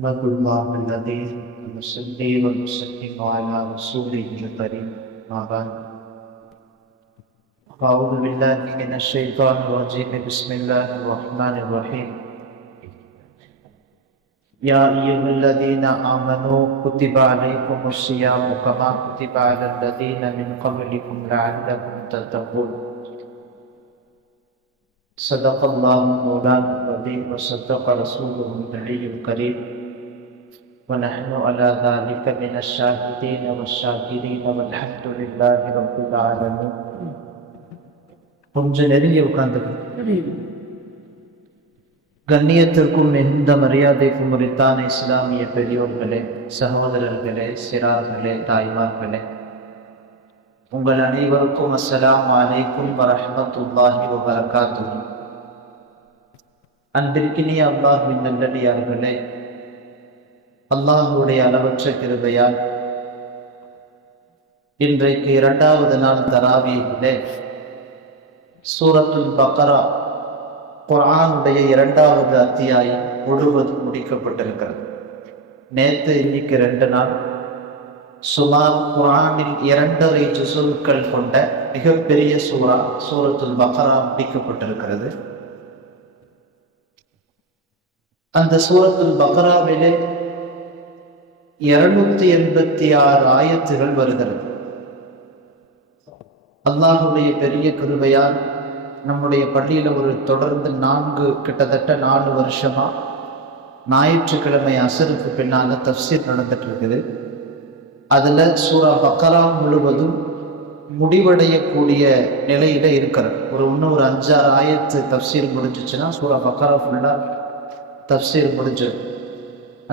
أحمد الله الذي ونصلي ونسلم على رسوله الكريم ما بعد أعوذ بالله من الشيطان الرجيم بسم الله الرحمن الرحيم يا أيها الذين آمنوا كتب عليكم الصيام كما كتب على الذين من قبلكم لعلكم تتقون صدق الله مولانا العظيم وصدق رسوله النبي الكريم ونحن على ذلك من الشاهدين والشاكرين والحمد لله رب العالمين. கொஞ்சம் நெருங்கி உட்கார்ந்து கண்ணியத்திற்கும் மிகுந்த மரியாதைக்கும் உரித்தான இஸ்லாமிய பெரியோர்களே, சகோதரர்களே, சிறார்களே, தாய்மார்களே, உங்கள் அனைவருக்கும் அஸ்ஸலாமு அலைக்கும் வரஹ்மத்துல்லாஹி வபரகாத்துஹு. அன்பிற்கினிய அல்லாஹ்வின் நல்லடியார்களே, அல்லாஹ்வுடைய அளவற்ற கிருபையால் இன்றைக்கு 2வது நாள் தராவீஹிலே சூரத்துல் பக்ரா குர்ஆனுடைய 2வது அத்தியாயம் முழுவதும் முடிக்கப்பட்டிருக்கிறது. நேற்று இன்னைக்கு 2 நாள் சுமார் குர்ஆனில் 2.5 ஜுசுக்கள் கொண்ட மிகப்பெரிய சூரத்துல் பக்ரா முடிக்கப்பட்டிருக்கிறது. அந்த சூரத்துல் பக்ராவிலே 286 ஆயத்துகள் வருகிறது. அல்லாஹ்வுடைய பெரிய கிருபையால் நம்முடைய பள்ளியில ஒரு தொடர்ந்து கிட்டத்தட்ட 4 வருஷமா ஞாயிற்றுக்கிழமை அசருக்கு பின்னால தஃப்சீர் நடந்துட்டு இருக்குது. அதுல சூரா பக்ரா முழுவதும் முடிவடையக்கூடிய நிலையில இருக்கிறது. இன்னும் ஒரு 5-6 ஆயத்து தஃப்சீர் முடிஞ்சிச்சுன்னா சூரா பக்ரா ஃபுல்லா தஃப்சீர் முடிஞ்சிடும்.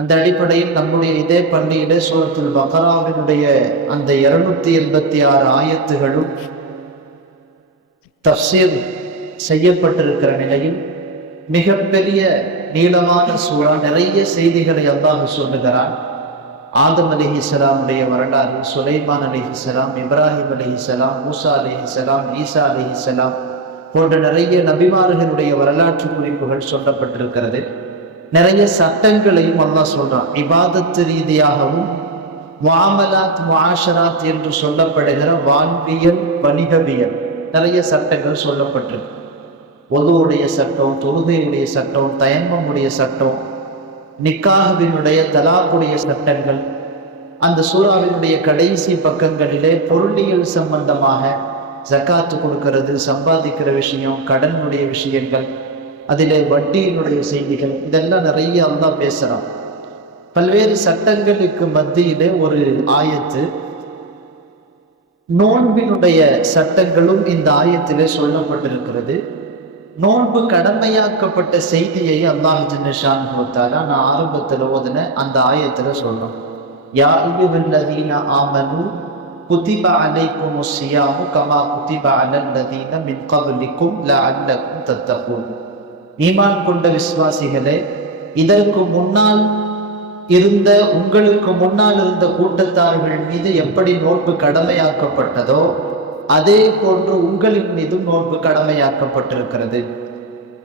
அந்த அடிப்படையில் நம்முடைய இதே பள்ளியில சூரத்துல் பக்ராவினுடைய அந்த 286 ஆயத்துகளும் தஃப்சீர் செய்யப்பட்டிருக்கிற நிலையில் மிகப்பெரிய நீளமான சூறா, நிறைய செய்திகளை அல்லாஹ் சொல்லுகிறான். ஆதம் அலைஹிஸ்ஸலாமுடைய வரலாறு, சுலைமான் அலைஹிஸ்ஸலாம், இப்ராஹிம் அலைஹிஸ்ஸலாம், மூசா அலைஹிஸ்ஸலாம், ஈசா அலைஹிஸ்ஸலாம் போன்ற நிறைய நபிமார்களுடைய வரலாற்று குறிப்புகள் சொல்லப்பட்டிருக்கிறது. நிறைய சட்டங்களையும் அல்லாஹ் சொல்றான். இபாதத்து ரீதியாகவும் முஆமலாத் முஆஷராத் என்று சொல்லப்படுகிற வாழ்வியல் வணிகவியல் நிறைய சட்டங்கள் சொல்லப்பட்டிருக்கு. ஒதுவுடைய சட்டம், தொழுகையுடைய சட்டம், தயம்மமுடைய சட்டம், நிக்காஹ்வினுடைய தலாக்குடைய சட்டங்கள். அந்த சூறாவினுடைய கடைசி பக்கங்களிலே பொருளியல் சம்பந்தமாக ஜகாத்து கொடுக்கிறது, சம்பாதிக்கிற விஷயம், கடனுடைய விஷயங்கள், அதிலே வட்டியினுடைய செய்திகள், இதெல்லாம் நிறைய அல்லாஹ் பேசுறான். பல்வேறு சட்டங்களுக்கு மத்தியிலே ஒரு ஆயத்து நோன்பினுடைய சட்டங்களும் இந்த ஆயத்திலே சொல்லப்பட்டிருக்கிறது. நோன்பு கடமையாக்கப்பட்ட செய்தியை அல்லாஹ் ஜல்ல ஷானுஹு தஆலா நான் ஆரம்பத்தில் ஓதின அந்த ஆயத்துல சொல்றோம். யா அய்யுஹல்லதீன ஆமனு குதிப அலைக்குமுஸ் ஸியாமு கமா குதிப அலல்லதீன மின் கப்லிக்கும் லஅல்லக்கும் தத்தகூன். ஈமான் கொண்ட விசுவாசிகளே, இதற்கு முன்னால் இருந்த உங்களுக்கு முன்னால் இருந்த கூட்டத்தார்கள் மீது எப்படி நோன்பு கடமையாக்கப்பட்டதோ அதே போன்று உங்களின் மீதும் நோன்பு கடமையாக்கப்பட்டிருக்கிறது.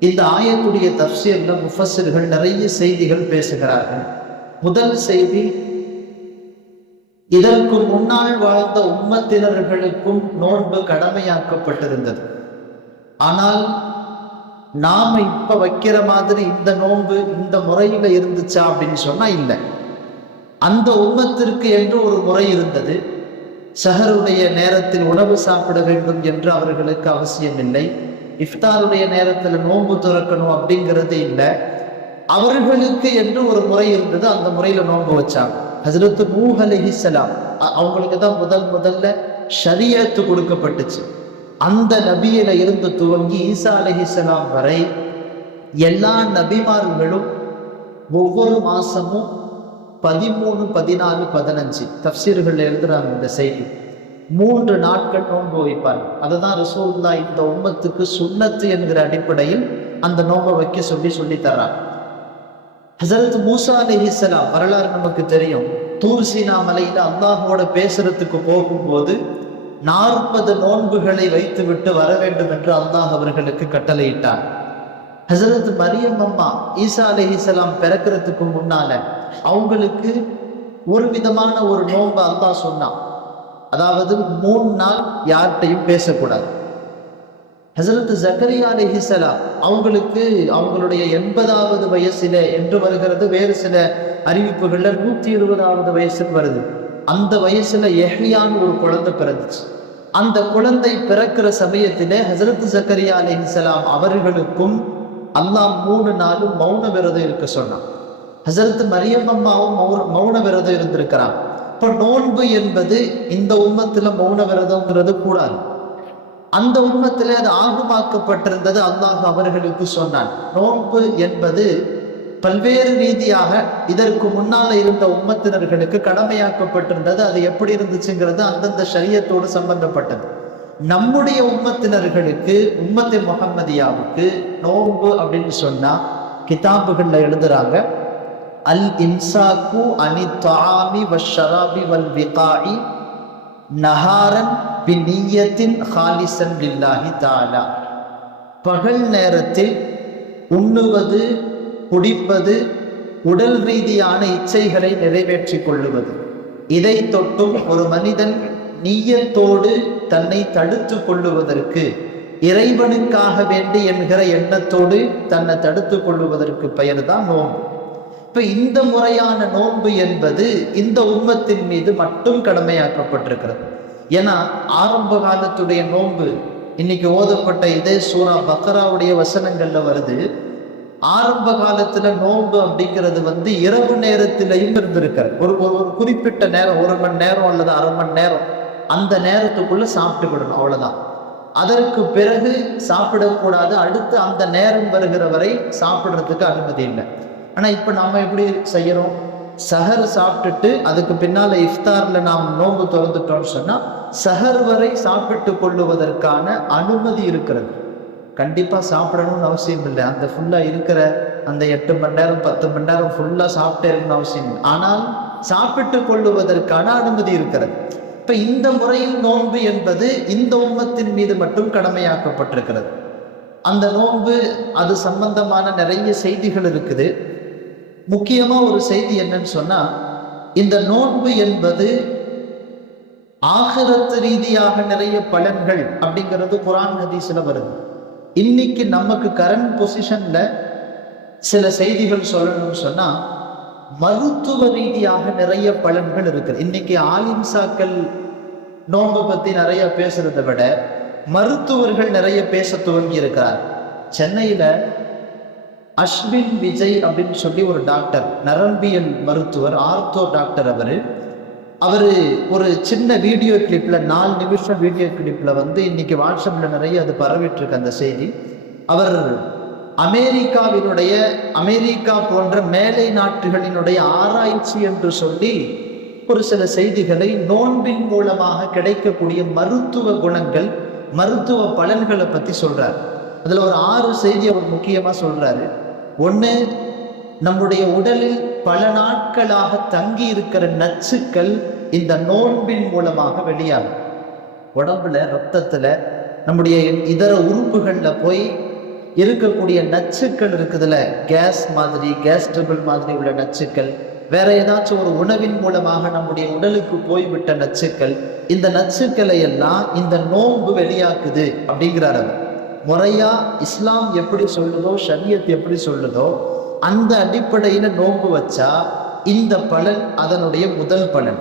இந்த ஆயத்துடைய தஃப்சீர்ல முஃபஸ்ஸிர்கள் நிறைய செய்திகள் பேசுகிறார்கள். முதல் செய்தி, இதற்கு முன்னால் வாழ்ந்த உம்மத்தினர்களுக்கும் நோன்பு கடமையாக்கப்பட்டிருந்தது. ஆனால் நாம இப்ப வைக்கிற மாதிரி இந்த நோன்பு இந்த முறையில இருந்துச்சா அப்படின்னு சொன்னா இல்லை. அந்த உம்மத்திற்கு என்று ஒரு முறை இருந்தது. சஹருடைய நேரத்தில் உணவு சாப்பிட வேண்டும் என்று அவர்களுக்கு அவசியம் இல்லை. இஃப்தாருடைய நேரத்தில் நோன்பு துறக்கணும் அப்படிங்கிறது இல்லை. அவர்களுக்கு என்று ஒரு முறை இருந்தது. அந்த முறையில நோன்பு வச்சாங்க. ஹஜ்ரத் நூஹ் அலைஹிஸ்ஸலாம் அவங்களுக்கு தான் முதல்ல ஷரியத்து கொடுக்கப்பட்டுச்சு. அந்த நபியில இருந்து துவங்கி ஈசா அலைஹிஸ்ஸலாம் வரை எல்லா நபிமார்களும் ஒவ்வொரு மாசமும் 13, 14, 15 தஃப்சீர்கள் எழுதுறாங்க. இந்த செய்தி 3 நாட்கள் நோன்பு வைப்பார்கள். அதுதான் ரசூலுல்லாஹ் இந்த உம்மத்துக்கு சுன்னத்து என்கிற அடிப்படையில் அந்த நோன்பை வைக்க சொல்லி தர்றாங்க. ஹஸரத் மூசா அலைஹிஸ்ஸலாம் வரலாறு நமக்கு தெரியும். தூர் சீனா மலையில அல்லாஹ்வோட பேசுறதுக்கு போகும்போது 40 நோன்புகளை வைத்துவிட்டு வர வேண்டும் என்று அல்லாஹ் அவர்களுக்கு கட்டளையிட்டார். ஹஸரத் மரியம் அம்மா ஈசா அலைஹிஸ்ஸலாம் பிறக்கிறதுக்கு முன்னால அவங்களுக்கு ஒரு விதமான ஒரு நோன்பு அல்லாஹ் சொன்னான். அதாவது 3 நாள் யார்கிட்டையும் பேசக்கூடாது. ஹஸரத் ஜக்கரியா அலைஹிஸ்ஸலாம் அவங்களுக்கு அவங்களுடைய 80வது வயசில என்று வருகிறது, வேறு சில அறிவிப்புகள்ல 120வது வயசுன்னு வருது. அந்த வயசுல யஹ்யான்னு ஒரு குழந்தை பிறந்துச்சு. அந்த குழந்தை பிறக்கிற சமயத்திலே ஹஸரத் ஜக்கரியா அலைஹிஸ்ஸலாம் அவர்களுக்கும் அல்லாஹ் 3 நாளும் மௌன விரதம் இருக்க சொன்னான். ஹஸரத் மரியம் அம்மாவும் மௌன விரதம் இருந்திருக்கிறான். இப்போ நோன்பு என்பது இந்த உம்மத்துல மௌன விரதம்ங்கிறது கூடாது. அந்த உம்மத்திலே அது ஆகுமாக்கப்பட்டிருந்தது. அல்லாஹ் அவர்களுக்கு சொன்னான். நோன்பு என்பது பல்வேறு ரீதியாக இதற்கு முன்னால இருந்த உம்மத்தினர்களுக்கு கடமையாக்கப்பட்டிருந்தது. அது எப்படி இருந்துச்சுங்கிறது அந்தந்த ஷரியத்தோடு சம்பந்தப்பட்டது. நம்முடைய உம்மத்தினர்களுக்கு, உம்மத்தே முஹம்மதியாவுக்கு நோன்பு அப்படின்னு சொன்னா கிதாபுகள்ல எழுதுறாங்க, அல் இம்சாக்கு அனி தாமி வஷ்ஷராபி வல் விகாஇ நஹாரன் பின்னியத்தின் ஹாலிசன் லில்லாஹி தஆலா. பகல் நேரத்தில் உண்ணுவது, குடிப்பது, உடல் ரீதியான இச்சைகளை நிறைவேற்றிக் கொள்ளுவது, இதை தொட்டும் ஒரு மனிதன் நீயத்தோடு தன்னை தடுத்து கொள்ளுவதற்கு, இறைவனுக்காக வேண்டி என்கிற எண்ணத்தோடு தன்னை தடுத்து கொள்ளுவதற்கு பெயர் தான் நோன்பு. இப்ப இந்த முறையான நோன்பு என்பது இந்த உம்மத்தின் மீது மட்டும் கடமையாக்கப்பட்டிருக்கிறது. ஏன்னா ஆரம்ப காலத்துடைய நோன்பு இன்னைக்கு ஓதப்பட்ட இதே சூரா பக்ராவுடைய வசனங்கள்ல வருது. ஆரம்ப காலத்துல நோன்பு அப்படிங்கிறது இரவு நேரத்திலையும் இருந்திருக்கிறது. ஒரு குறிப்பிட்ட நேரம், 1 மணி நேரம் அல்லது அரை மணி நேரம், அந்த நேரத்துக்குள்ள சாப்பிட்டுக்கிடணும், அவ்வளவுதான். அதற்கு பிறகு சாப்பிடக்கூடாது. அடுத்து அந்த நேரம் வருகிற வரை சாப்பிடுறதுக்கு அனுமதி இல்லை. ஆனா இப்ப நாம எப்படி செய்யறோம்? சஹர் சாப்பிட்டுட்டு அதுக்கு பின்னால இஃப்தார்ல நாம் நோன்பு திறந்துட்டோம்னு சொன்னா சஹர் வரை சாப்பிட்டு கொள்ளுவதற்கான அனுமதி இருக்கிறது. கண்டிப்பா சாப்பிடணும்னு அவசியம் இல்லை. அந்த ஃபுல்லா இருக்கிற அந்த 8 மணி நேரம் 10 மணி நேரம் ஃபுல்லா சாப்பிட்டே இருக்கணும்னு அவசியம் இல்லை. ஆனால் சாப்பிட்டு கொள்ளுவதற்கான அனுமதி இருக்கிறது. இப்ப இந்த முறையில் நோன்பு என்பது இந்த உம்மத்தின் மீது மட்டும் கடமையாக்கப்பட்டிருக்கிறது. அந்த நோன்பு அது சம்பந்தமான நிறைய செய்திகள் இருக்குது. முக்கியமா ஒரு செய்தி என்னன்னு சொன்னா, இந்த நோன்பு என்பது ஆகிரத் ரீதியாக நிறைய பலன்கள் அப்படிங்கிறது குர்ஆன் ஹதீஸ்ல வருது. இன்னைக்கு நமக்கு கரண்ட் பொசிஷன்ல சில செய்திகள் சொல்லணும்னு சொன்னா, மருத்துவ ரீதியாக நிறைய பலன்கள் இருக்குது. இன்னைக்கு ஆலிம்சாக்கள் நோன்பை பத்தி நிறைய பேசுறதை விட மருத்துவர்கள் நிறைய பேச துவங்கி இருக்கிறார். சென்னையில அஸ்வின் விஜய் அப்படின்னு சொல்லி ஒரு டாக்டர், நரம்பியல் மருத்துவர், ஆர்த்தோ டாக்டர். அவரு ஒரு சின்ன வீடியோ கிளிப்ல, 4 நிமிஷம் வீடியோ கிளிப்ல இன்னைக்கு வாட்ஸ்அப்ல நிறைய அது பரவிட்டு இருக்கு அந்த செய்தி. அவர் அமெரிக்கா போன்ற மேலை நாட்டுகளினுடைய ஆராய்ச்சி என்று சொல்லி ஒரு சில செய்திகளை நோன்பின் மூலமாக கிடைக்கக்கூடிய மருத்துவ குணங்கள், மருத்துவ பலன்களை பத்தி சொல்றாரு. அதுல ஒரு 6 செய்தி அவர் முக்கியமா சொல்றாரு. 1, நம்முடைய உடலில் பல நாட்களாக தங்கி இருக்கிற நச்சுக்கள் இந்த நோன்பின் மூலமாக வெளியாகும். உடம்புல, ரத்தத்துல, நம்முடைய இதர உறுப்புகள்ல போய் இருக்கக்கூடிய நச்சுக்கள் இருக்குதுல, கேஸ் மாதிரி, கேஸ் ட்ரபிள் மாதிரி உள்ள நச்சுக்கள், வேற ஏதாச்சும் ஒரு உணவின் மூலமாக நம்முடைய உடலுக்கு போய்விட்ட நச்சுக்கள், இந்த நச்சுக்களை எல்லாம் இந்த நோன்பு வெளியாக்குது அப்படிங்கிறார் அவர். முறையா இஸ்லாம் எப்படி சொல்லுதோ, ஷரியத் எப்படி சொல்லுதோ அந்த அடிப்படையில நோன்பு வச்சா இந்த பலன் அதனுடைய முதல் பலன்.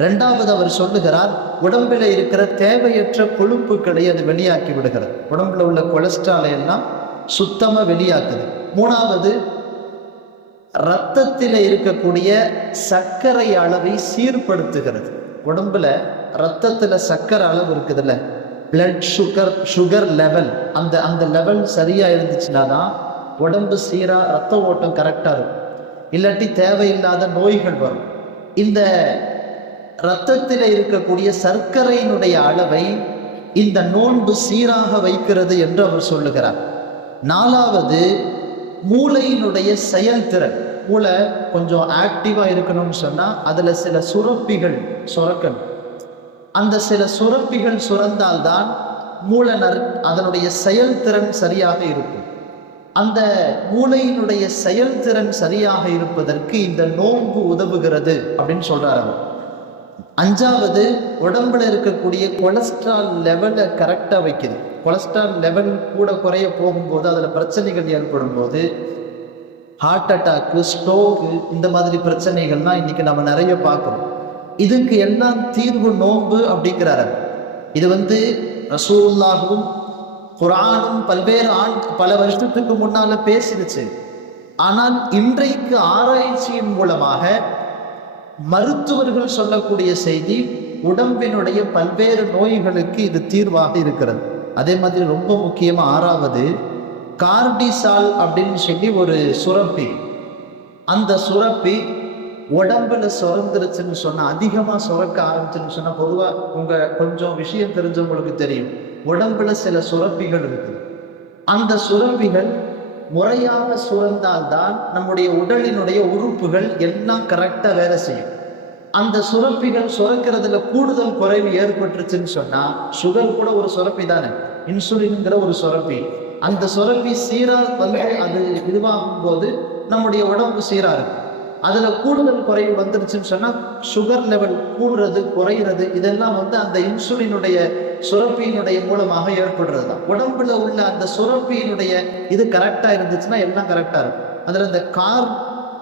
2வது அவர் சொல்லுகிறார், உடம்புல இருக்கிற தேவையற்ற கொழுப்புகளை அது வெளியாக்கி விடுகிறது. உடம்புல உள்ள கொலஸ்ட்ராலை எல்லாம் சுத்தமா வெளியாக்குது. 3வது, இரத்தத்தில் இருக்கக்கூடிய சர்க்கரை அளவை சீர்படுத்துகிறது. உடம்புல ரத்தத்துல சர்க்கரை அளவு இருக்குதுல்ல, பிளட் சுகர் லெவல், அந்த லெவல் சரியா இருந்துச்சுன்னா தான் உடம்பு சீரா, ரத்த ஓட்டம் கரெக்டா இருக்கும். இல்லாட்டி தேவையில்லாத நோய்கள் வரும். இந்த இரத்தத்தில் இருக்கக்கூடிய சர்க்கரையினுடைய அளவை இந்த நோன்பு சீராக வைக்கிறது என்று அவர் சொல்லுகிறார். 4வது, மூளையினுடைய செயல்திறன். மூளை கொஞ்சம் ஆக்டிவா இருக்கணும்னு சொன்னா அதுல சில சுரப்பிகள் சுரக்கணும். அந்த சில சுரப்பிகள் சுரந்தால்தான் மூளை அதனுடைய செயல்திறன் சரியாக இருக்கும். அந்த மூளையினுடைய செயல்திறன் சரியாக இருப்பதற்கு இந்த நோன்பு உதவுகிறது அப்படின்னு சொல்றாரு. அஞ்சாவது, உடம்புல இருக்கக்கூடிய கொலஸ்ட்ரால் லெவலை கரெக்டா வைக்குது. கொலஸ்ட்ரால் லெவல் கூட குறைய போகும்போது அதுல பிரச்சனைகள் ஏற்படும் போது ஹார்ட் அட்டாக்கு, ஸ்ட்ரோக்கு, இந்த மாதிரி பிரச்சனைகள்லாம் இன்னைக்கு நம்ம நிறைய பார்க்கிறோம். இதுக்கு எல்லாம் தீர்வு நோன்பு அப்படிங்கிறாரு. இது ரசூலுல்லாஹும் குர்ஆனும் பல்வேறு பல வருஷத்துக்கு முன்னால பேசிடுச்சு. ஆனால் இன்றைக்கு ஆராய்ச்சியின் மூலமாக மருத்துவர்கள் சொல்லக்கூடிய செய்தி, உடம்பினுடைய பல்வேறு நோய்களுக்கு இது தீர்வாக இருக்கிறது. அதே மாதிரி ரொம்ப முக்கியமா ஆறாவது, கார்டிசால் அப்படின்னு சொல்லி ஒரு சுரப்பி. அந்த சுரப்பி உடம்புல சுரந்துருச்சுன்னு சொன்னா, அதிகமா சுரக்க ஆரம்பிச்சுன்னு சொன்னா, பொதுவா கொஞ்சம் விஷயம் தெரிஞ்சவங்களுக்கு தெரியும், உடம்புல சில சுரப்பிகள் இருக்கு. அந்த சுரப்பிகள் முறையாக சுரந்தால்தான் நம்முடைய உடலினுடைய உறுப்புகள் எல்லாம் கரெக்டா வேலை செய்யும். அந்த சுரப்பிகள் சுரக்கிறதுல கூடுதல் குறைவு ஏற்பட்டுருச்சுன்னு சொன்னா, சுகர் கூட ஒரு சுரப்பி தானே, இன்சுலின்ங்கிற ஒரு சுரப்பி. அந்த சுரப்பி சீரா அது இதுவாகும் போது நம்முடைய உடம்பு சீரா இருக்கும். அதுல கூடுதல் குறைவு வந்துருச்சுன்னு சொன்னா சுகர் லெவல் கூடுறது குறைகிறது, இதெல்லாம் அந்த இன்சுலினுடைய சுரப்பியினுடைய மூலமாக ஏற்படுறது தான். உடம்புல உள்ள அந்த சுரப்பியினுடைய இது கரெக்டா இருந்துச்சுன்னா எல்லாம் கரெக்டா இருக்கும். அதுல இந்த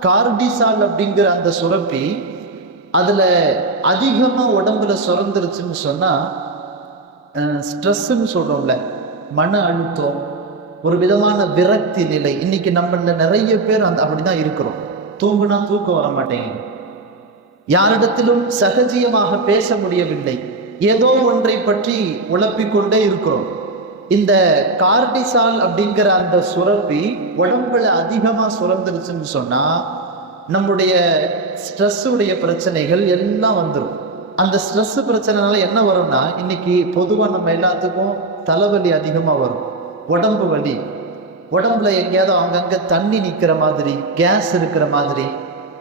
கார்டிசால் அப்படிங்கிற அந்த சுரப்பி அதுல அதிகமா உடம்புல சுரந்துருச்சுன்னு சொன்னா, ஸ்ட்ரெஸ்ன்னு சொல்றோம்ல, மன அழுத்தம், ஒரு விதமான விரக்தி நிலை. இன்னைக்கு நம்மள நிறைய பேர் அப்படிதான் இருக்கிறோம். தூங்குனா தூக்கம் வர மாட்டேங்குது, யாரிடத்திலும் சகஜியமாக பேச முடியவில்லை, ஏதோ ஒன்றை பற்றி உழப்பிக்கொண்டே இருக்கிறோம். இந்த கார்டிசால் அப்படிங்கிற அந்த சுரப்பி உடம்புல அதிகமா சுரந்துருச்சுன்னு சொன்னா நம்முடைய ஸ்ட்ரெஸ்ஸுடைய பிரச்சனைகள் எல்லாம் வந்துடும். அந்த ஸ்ட்ரெஸ் பிரச்சனைனால என்ன வரும்னா, இன்னைக்கு பொதுவாக நம்ம எல்லாத்துக்கும் தலைவலி அதிகமாக வரும், உடம்பு வலி, உடம்புல எங்கேயாவது அங்கங்கே தண்ணி நிற்கிற மாதிரி, கேஸ் இருக்கிற மாதிரி,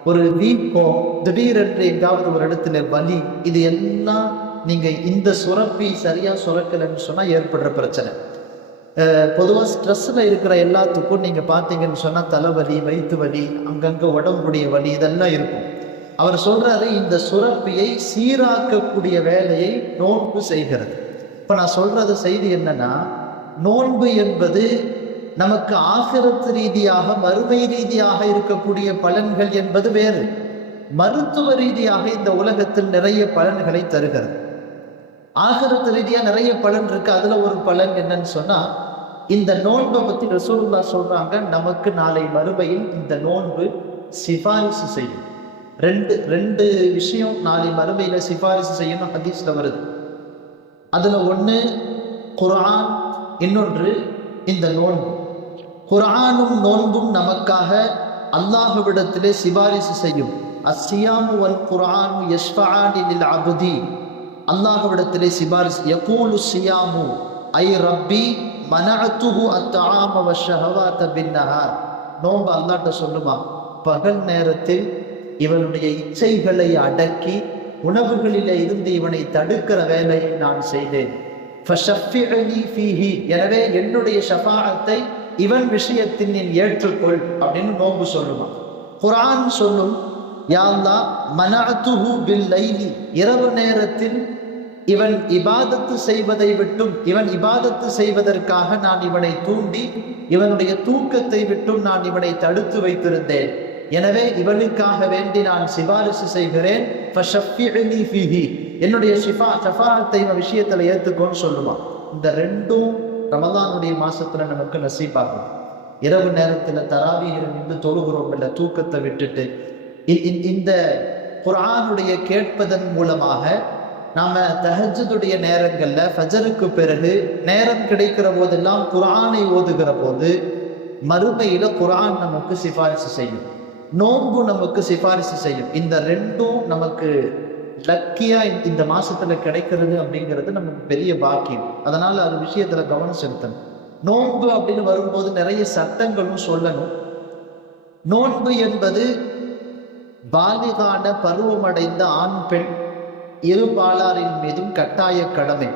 ஒரு வீக்கம், திடீரென்று எங்காவது ஒரு இடத்துல வலி, இது எல்லாம் நீங்கள் இந்த சுரப்பி சரியாக சுரக்கலைன்னு சொன்னால் ஏற்படுற பிரச்சனை. பொதுவாக ஸ்ட்ரெஸ்ஸில் இருக்கிற எல்லாத்துக்கும் நீங்கள் பார்த்தீங்கன்னு சொன்னால் தலைவலி, வயிற்று வலி, அங்கங்கே உடம்புடைய வலி, இதெல்லாம் இருக்கும். அவர் சொல்றாரு, இந்த சுரப்பியை சீராக்கக்கூடிய வேலையை நோன்பு செய்கிறது. இப்போ நான் சொல்றது செய்தி என்னன்னா, நோன்பு என்பது நமக்கு ஆகிரத்து ரீதியாக, மறுமை ரீதியாக இருக்கக்கூடிய பலன்கள் என்பது வேறு. மருத்துவ ரீதியாக இந்த உலகத்தில் நிறைய பலன்களை தருகிறது. ஆகிரத்து ரீதியாக நிறைய பலன் இருக்கு. அதுல ஒரு பலன் என்னன்னு சொன்னா, இந்த நோன்பை பத்தி ரசூலுல்லாஹ் சொல்றாங்க, நமக்கு நாளை மறுமையில் இந்த நோன்பு சிபாரிசு செய்யும். ரெண்டு விஷயம் நாளை மறுமையில சிபாரிசு செய்யணும், ஹதீஸ்ல வருது. அதுல ஒண்ணு குர்ஆன், இன்னொன்று இந்த நோன்பு. குர்ஆனும் நோன்பும் நமக்காக அல்லாஹ்விடத்திலே சிபாரிசு செய்யும். அஸ்ஸியாமு வல் குர்ஆனு யஷ்ஃபஆனி லில் அப்தி. அல்லாஹ்விடத்திலே சிபாரிசு. யகூலு ஸியாமு ஐ ரப்பி மனஅத்துஹு அத்ஆம வஷ்ஷஹவாத பின்னஹார். நோன்பு அல்லாஹ்ட்ட சொல்லுமா, பகல் நேரத்தில் இவனுடைய இச்சைகளை அடக்கி உணவுகளிலே இருந்து இவனை தடுக்கிற வேலையை நான் செய்தேன். எனவே என்னுடைய ஷஃபாஅத்தை இவன் விஷயத்தில் நீ ஏற்றுக்கொள் அப்படின்னு நோன்பு சொல்லுவான். குர்ஆன் சொல்லும், யா அல்லாஹ் மனஅத்துஹு பில் லைலி, இரவு நேரத்தில் இவன் இபாதத்து செய்வதை விட்டும், இவன் இபாதத்து செய்வதற்காக நான் இவனை தூண்டி இவனுடைய தூக்கத்தை விட்டும் நான் இவனை தடுத்து வைத்திருந்தேன். எனவே இவனுக்காக வேண்டி நான் சிபாரிசு செய்கிறேன். என்னுடைய ஷஃபாஅத்தை இவன் விஷயத்துல ஏத்துக்கோன்னு சொல்லுவான். இந்த ரெண்டும் ரமலானுடைய மாசத்துல நமக்கு நசீபாகும். இரவு நேரத்துல தராவீஹில் நின்று தொழுகிறோம் இல்ல, தூக்கத்தை விட்டுட்டு இந்த குர்ஆனுடைய கேட்பதன் மூலமாக நாம தஹஜ்ஜுடைய நேரங்கள்ல ஃபஜருக்கு பிறகு நேரம் கிடைக்கிற போதெல்லாம் குர்ஆனை ஓதுகிற போது மறுமையில குர்ஆன் நமக்கு சிபாரிசு செய்யும், நோன்பு நமக்கு சிபாரிசு செய்யும். இந்த ரெண்டும் நமக்கு லக்கியா இந்த மாசத்துல கிடைக்கிறது அப்படிங்கிறது நமக்கு பெரிய பாக்கியம். அதனால அது விஷயத்துல கவனம் செலுத்தணும். நோன்பு அப்படின்னு வரும்போது நிறைய சட்டங்களும் சொல்லணும். நோன்பு என்பது பாலிகான பருவமடைந்த ஆண் பெண் இரு பாலாரின் மீதும் கட்டாய கடமை,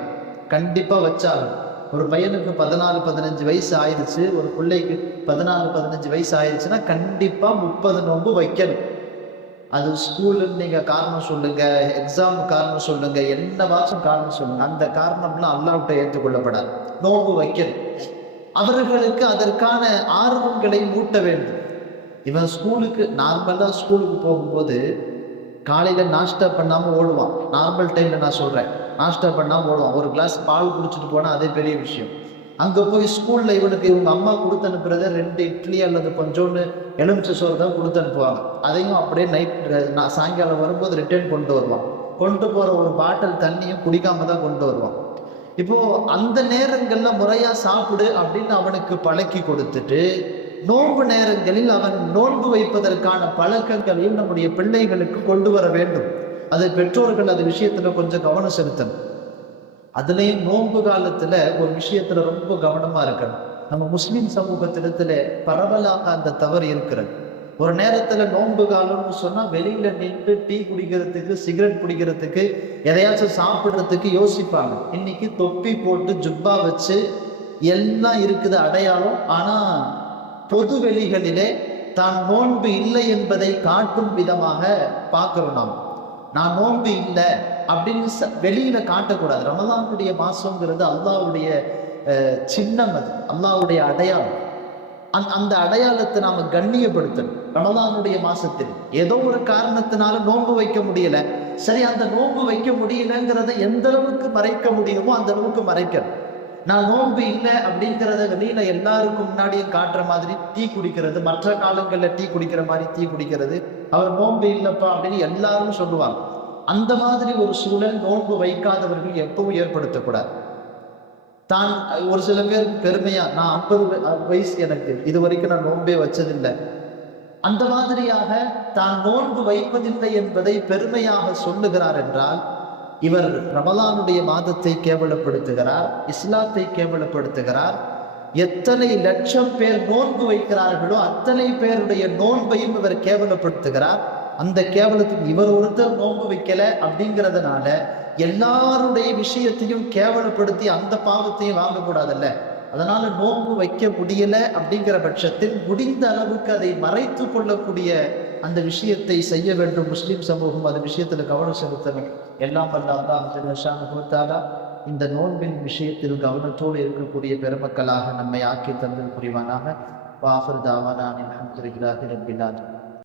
கண்டிப்பா வச்சாகும். ஒரு பையனுக்கு 14-15 வயசு ஆயிடுச்சு, ஒரு பிள்ளைக்கு 14-15 வயசு ஆயிடுச்சுன்னா கண்டிப்பா 30 நோன்பு வைக்கணும். அது ஸ்கூலுன்னு நீங்க காரணம் சொல்லுங்க, எக்ஸாம் காரணம் சொல்லுங்க, என்னவாச்சும் காரணம் சொல்லுங்க, அந்த காரணம்லாம் அல்லாஹ்விட்ட ஏற்றுக்கொள்ளப்படாது. நோன்பு வைக்கணும். அவர்களுக்கு அதற்கான ஆர்வங்களை மூட்ட வேண்டும். இவன் நார்மலா ஸ்கூலுக்கு போகும்போது காலையில நாஷ்டா பண்ணாம ஓடுவான். நார்மல் டைம்ல நான் சொல்றேன், நாஷ்டா பண்ணாம ஓடுவான். ஒரு கிளாஸ் பால் குடிச்சிட்டு போனா அதே பெரிய விஷயம். அங்க போய் ஸ்கூல்ல இவனுக்கு இவங்க அம்மா கொடுத்து அனுப்புறத 2 இட்லி அல்லது கொஞ்சோன்னு எலுமிச்சை சோறு தான் கொடுத்து அனுப்புவாங்க. அதையும் அப்படியே நான் சாயங்காலம் வரும்போது ரிட்டர்ன் கொண்டு வருவான். கொண்டு போற ஒரு பாட்டில் தண்ணியும் குடிக்காம தான் கொண்டு வருவான். இப்போ அந்த நேரங்கள்ல முறையா சாப்பிடு அப்படின்னு அவனுக்கு பழக்கி கொடுத்துட்டு, நோன்பு நேரங்களில் அவன் நோன்பு வைப்பதற்கான பழக்கங்களையும் நம்முடைய பிள்ளைகளுக்கு கொண்டு வர வேண்டும். அது பெற்றோர்கள் அது விஷயத்துல கொஞ்சம் கவனம் செலுத்தணும். அதுலயும் நோன்பு காலத்துல ஒரு விஷயத்துல ரொம்ப கவனமா இருக்கணும். நம்ம முஸ்லிம் சமூகத்திடத்துல பரவலாக அந்த தவறு இருக்கிறது. ஒரு நேரத்துல நோன்பு காலம்னு சொன்னா வெளியில நின்று டீ குடிக்கிறதுக்கு, சிகரெட் பிடிக்கிறதுக்கு, எதையாச்சும் சாப்பிடுறதுக்கு யோசிப்பாங்க. இன்னைக்கு தொப்பி போட்டு ஜுப்பா வச்சு எல்லாம் இருக்குது அடையாளம். ஆனா பொது வெளிகளிலே தான் நோன்பு இல்லை என்பதை காட்டும் விதமாக பார்க்கிறோம். நான் நோன்பு இல்லை அப்படின்னு வெளியில காட்டக்கூடாது. ரமலானுடைய மாசம்ங்கிறது அல்லாஹ்வுடைய சின்னம், அது அல்லாஹ்வுடைய அடையாளம். அந்த அடையாளத்தை நாம கண்ணியப்படுத்தணும். ரமலானுடைய மாசத்தில் ஏதோ ஒரு காரணத்தினால நோன்பு வைக்க முடியல, சரி அந்த நோன்பு வைக்க முடியலங்கிறத எந்த அளவுக்கு மறைக்க முடியுமோ அந்த அளவுக்கு மறைக்கணும். நான் நோன்பு இல்லை அப்படிங்கிறத வெளியில எல்லாருக்கும் முன்னாடியும் காட்டுற மாதிரி டீ குடிக்கிறது, மற்ற காலங்கள்ல டீ குடிக்கிற மாதிரி டீ குடிக்கிறது, அவர் நோன்பு இல்லப்பா அப்படின்னு எல்லாரும் சொல்லுவாங்க. அந்த மாதிரி ஒரு சூழல் நோன்பு வைக்காதவர்கள் எப்பவும் ஏற்படுத்தக்கூடாது. தான் ஒரு சில பேருக்கு பெருமையா, நான் 50 வயசு எனக்கு, இது வரைக்கும் நான் நோன்பே வச்சதில்லை, அந்த மாதிரியாக தான் நோன்பு வைப்பதில்லை என்பதை பெருமையாக சொல்லுகிறார் என்றால் இவர் ரமலானுடைய மாதத்தை கேவலப்படுத்துகிறார், இஸ்லாத்தை கேவலப்படுத்துகிறார். எத்தனை லட்சம் பேர் நோன்பு வைக்கிறார்களோ அத்தனை பேருடைய நோன்பையும் இவர் கேவலப்படுத்துகிறார். அந்த கேவலத்துக்கு இவர் ஒருத்தர் நோன்பு வைக்கல அப்படிங்கிறதுனால எல்லாருடைய விஷயத்தையும் கேவலப்படுத்தி அந்த பாவத்தையும் வாங்கக்கூடாதுல்ல. அதனால நோன்பு வைக்க முடியல அப்படிங்கிற பட்சத்தில் முடிந்த அளவுக்கு அதை மறைத்து கொள்ளக்கூடிய அந்த விஷயத்தை செய்ய வேண்டும். முஸ்லிம் சமூகம் அந்த விஷயத்துல கவனம் செலுத்தணும். எல்லாம் வல்ல அல்லாஹ் இந்த நோன்பின் விஷயத்தில் கவனத்தோடு இருக்கக்கூடிய பெருமக்களாக நம்மை ஆக்கி தந்தல் புரிவானாக. வாஃபிர் தாவானா அல்ஹம்துலில்லாஹி ரப்பில் ஆலமீன்.